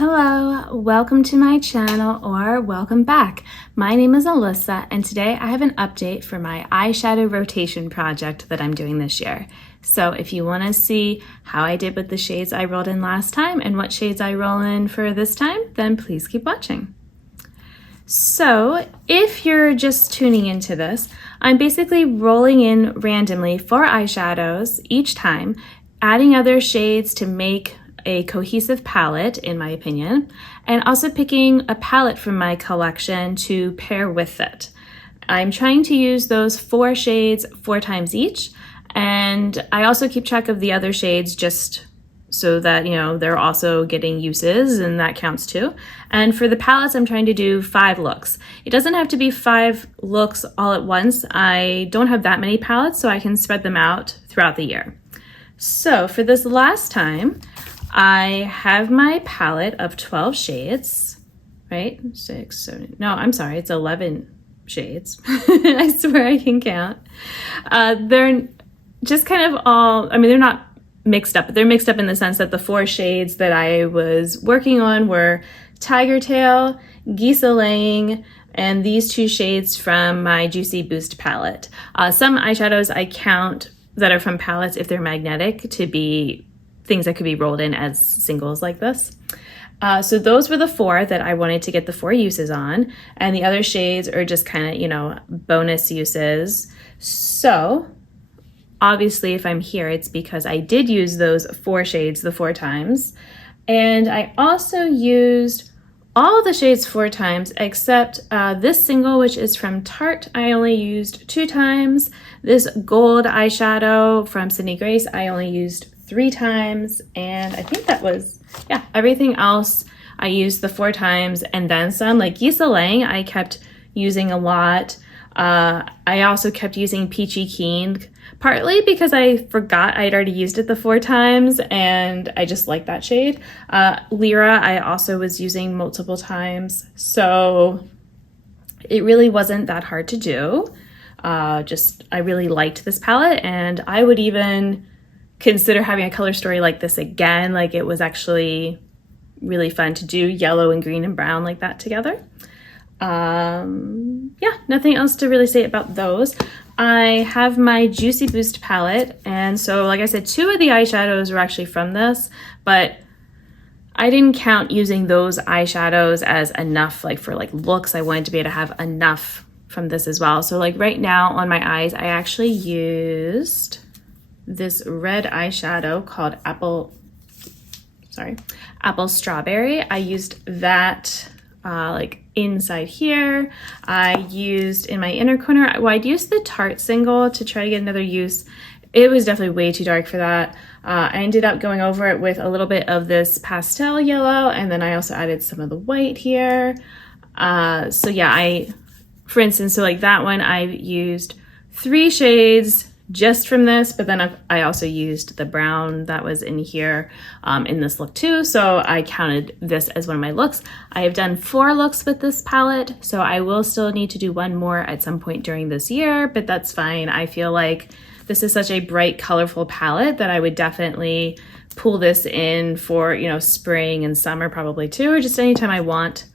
Hello, welcome to my channel or welcome back. My name is Alyssa and today I have an update for my eyeshadow rotation project that I'm doing this year. So if you want to see how I did with the shades I rolled in last time and what shades I roll in for this time, then please keep watching. So if you're just tuning into this, I'm basically rolling in randomly 4 eyeshadows each time, adding other shades to make a cohesive palette, in my opinion, and also picking a palette from my collection to pair with it. I'm trying to use those 4 shades 4 times each, and I also keep track of the other shades just so that, you know, they're also getting uses, and that counts too. And for the palettes, I'm trying to do 5 looks. It doesn't have to be 5 looks all at once. I don't have that many palettes, so I can spread them out throughout the year. So for this last time, I have my palette of 12 shades, right? 6, 7, no, I'm sorry, it's 11 shades. I swear I can count. They're just kind of all, I mean, they're not mixed up, but they're mixed up in the sense that the 4 shades that I was working on were Tiger Tail, Geese Laying, and these 2 shades from my Juicy Boost palette. Some eyeshadows I count that are from palettes if they're magnetic to be things that could be rolled in as singles like this. So those were the 4 that I wanted to get the 4 uses on, and the other shades are just kind of, you know, bonus uses. So obviously if I'm here, it's because I did use those 4 shades the 4 times, and I also used all the shades 4 times except this single, which is from Tarte, I only used 2 times. This gold eyeshadow from Sydney Grace, I only used 3 times, and I think that was, yeah, everything else I used the 4 times and then some. Like Geese Laying, I kept using a lot. I also kept using Peachy Keen, partly because I forgot I'd already used it the 4 times and I just like that shade. Lyra, I also was using multiple times, so it really wasn't that hard to do. I really liked this palette, and I would even consider having a color story like this again. Like, it was actually really fun to do yellow and green and brown like that together. Yeah, nothing else to really say about those. I have my Juicy Boost palette, and so like I said, 2 of the eyeshadows were actually from this, but I didn't count using those eyeshadows as enough, like for like looks. I wanted to be able to have enough from this as well. So like right now on my eyes, I actually used this red eyeshadow called Apple Strawberry. I used that like inside here. I used in my inner corner, well, I'd used the Tarte single to try to get another use. It was definitely way too dark for that. I ended up going over it with a little bit of this pastel yellow, and then I also added some of the white here. So yeah, for instance, so like that one, I used 3 shades just from this, but then I also used the brown that was in here in this look too, so I counted this as one of my looks. I have done 4 looks with this palette, so I will still need to do 1 more at some point during this year, but that's fine. I feel like this is such a bright, colorful palette that I would definitely pull this in for, you know, spring and summer probably too, or just anytime I want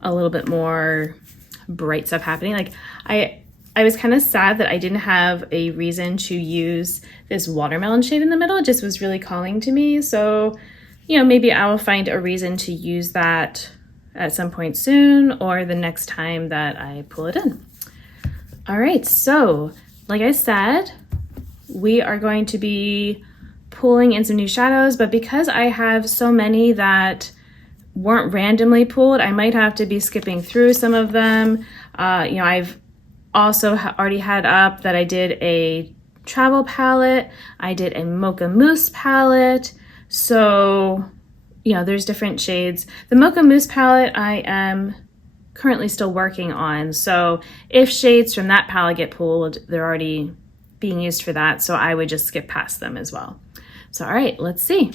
a little bit more bright stuff happening. Like I was kind of sad that I didn't have a reason to use this watermelon shade in the middle. It just was really calling to me. So, you know, maybe I will find a reason to use that at some point soon, or the next time that I pull it in. All right, so like I said, we are going to be pulling in some new shadows, but because I have so many that weren't randomly pulled, I might have to be skipping through some of them. You know, I've also already had up that I did a travel palette, I did a Mocha Mousse palette, so, you know, there's different shades. The Mocha Mousse palette I am currently still working on, so if shades from that palette get pulled, they're already being used for that, so I would just skip past them as well. So all right, let's see.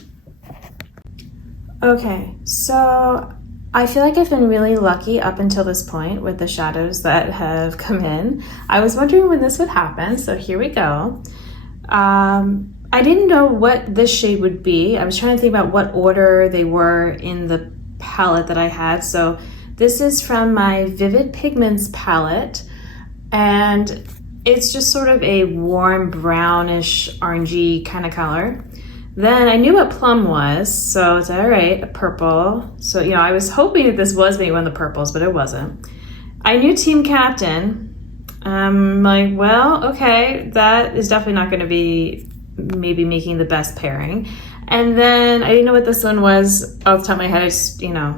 Okay, so I feel like I've been really lucky up until this point with the shadows that have come in. I was wondering when this would happen, so here we go. I didn't know what this shade would be. I was trying to think about what order they were in the palette that I had. So this is from my Vivid Pigments palette, and it's just sort of a warm brownish orangey kind of color. Then I knew what plum was, so it's all right, a purple. So, you know, I was hoping that this was maybe one of the purples, but it wasn't. I knew Team Captain. I'm like, well, okay, that is definitely not gonna be maybe making the best pairing. And then I didn't know what this one was off the top of my head. I just, you know,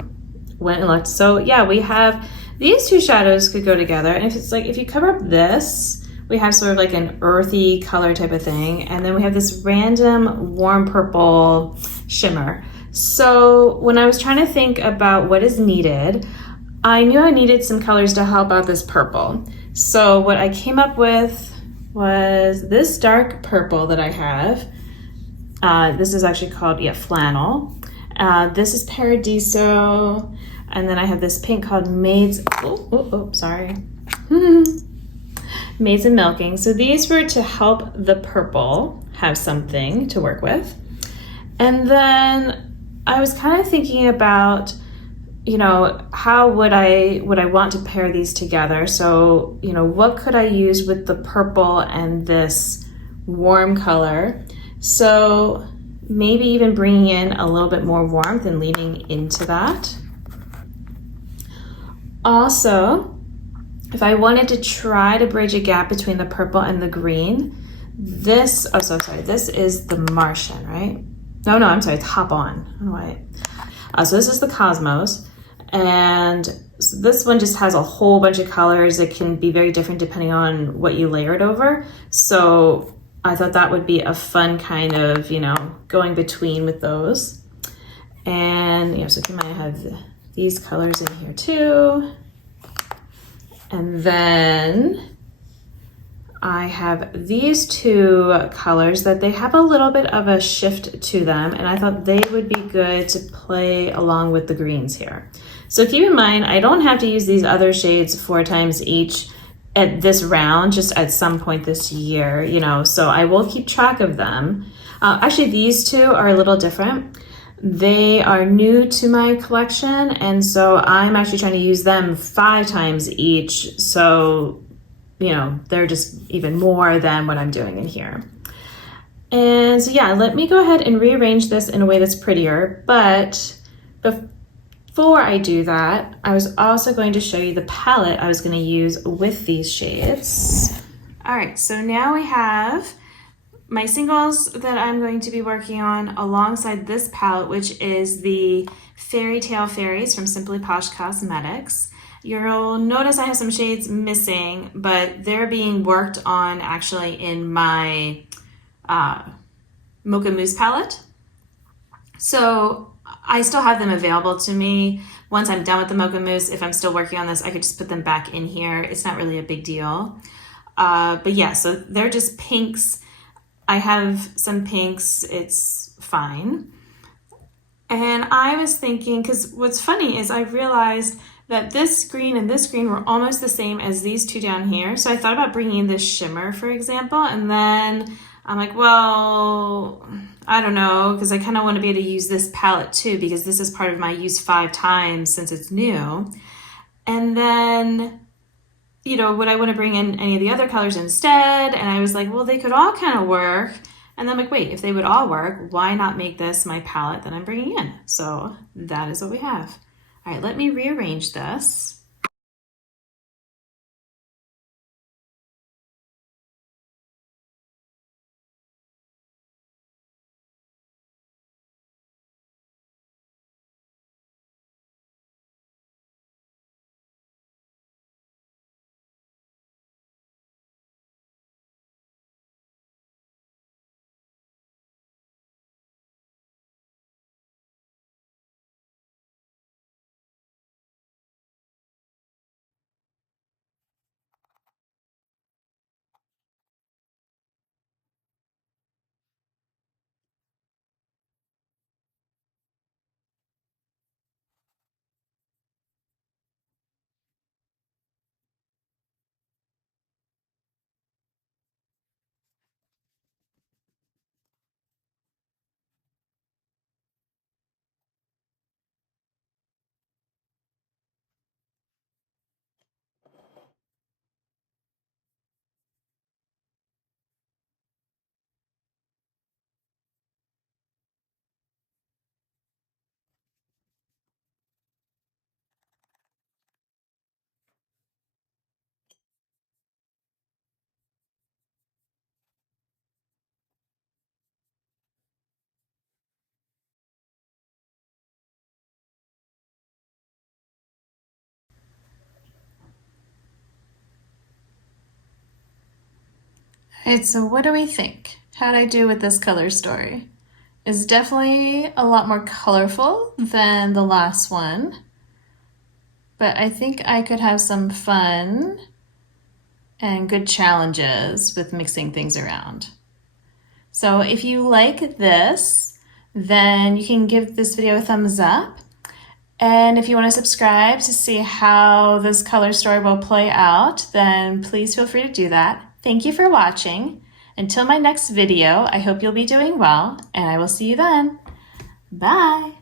went and looked. So yeah, we have these two shadows could go together. And if it's like, if you cover up this, we have sort of like an earthy color type of thing. And then we have this random warm purple shimmer. So when I was trying to think about what is needed, I knew I needed some colors to help out this purple. So what I came up with was this dark purple that I have. This is actually called, flannel. This is Paradiso. And then I have this pink called Maids, Maids and Milking. So these were to help the purple have something to work with. And then I was kind of thinking about, you know, how would I want to pair these together? So, you know, what could I use with the purple and this warm color? So maybe even bringing in a little bit more warmth and leaning into that. Also, if I wanted to try to bridge a gap between the purple and the green, this is the Martian, right? No, I'm sorry, it's Hop On. I don't know why. So this is the Cosmos. And so this one just has a whole bunch of colors. It can be very different depending on what you layer it over. So I thought that would be a fun kind of, you know, going between with those. And, you know, so you might have these colors in here too. And then I have these two colors that they have a little bit of a shift to them. And I thought they would be good to play along with the greens here. So keep in mind, I don't have to use these other shades 4 times each at this round, just at some point this year, you know, so I will keep track of them. Actually, these two are a little different. They are new to my collection, and so I'm actually trying to use them 5 times each. So, you know, they're just even more than what I'm doing in here. And so yeah, let me go ahead and rearrange this in a way that's prettier, but before I do that, I was also going to show you the palette I was going to use with these shades. All right, so now we have my singles that I'm going to be working on alongside this palette, which is the Fairy Tale Fairies from Simply Posh Cosmetics. You'll notice I have some shades missing, but they're being worked on actually in my Mocha Mousse palette. So I still have them available to me. Once I'm done with the Mocha Mousse, if I'm still working on this, I could just put them back in here. It's not really a big deal. But yeah, so they're just pinks. I have some pinks, it's fine. And I was thinking, because what's funny is I realized that this green and this green were almost the same as these two down here. So I thought about bringing in this shimmer, for example, and then I'm like, well, I don't know, because I kind of want to be able to use this palette too, because this is part of my use 5 times since it's new. And then, you know, would I want to bring in any of the other colors instead? And I was like, well, they could all kind of work. And then I'm like, wait, if they would all work, why not make this my palette that I'm bringing in? So that is what we have. All right, let me rearrange this. Alright, so what do we think? How'd I do with this color story? It's definitely a lot more colorful than the last one, but I think I could have some fun and good challenges with mixing things around. So if you like this, then you can give this video a thumbs up. And if you want to subscribe to see how this color story will play out, then please feel free to do that. Thank you for watching. Until my next video, I hope you'll be doing well, and I will see you then. Bye!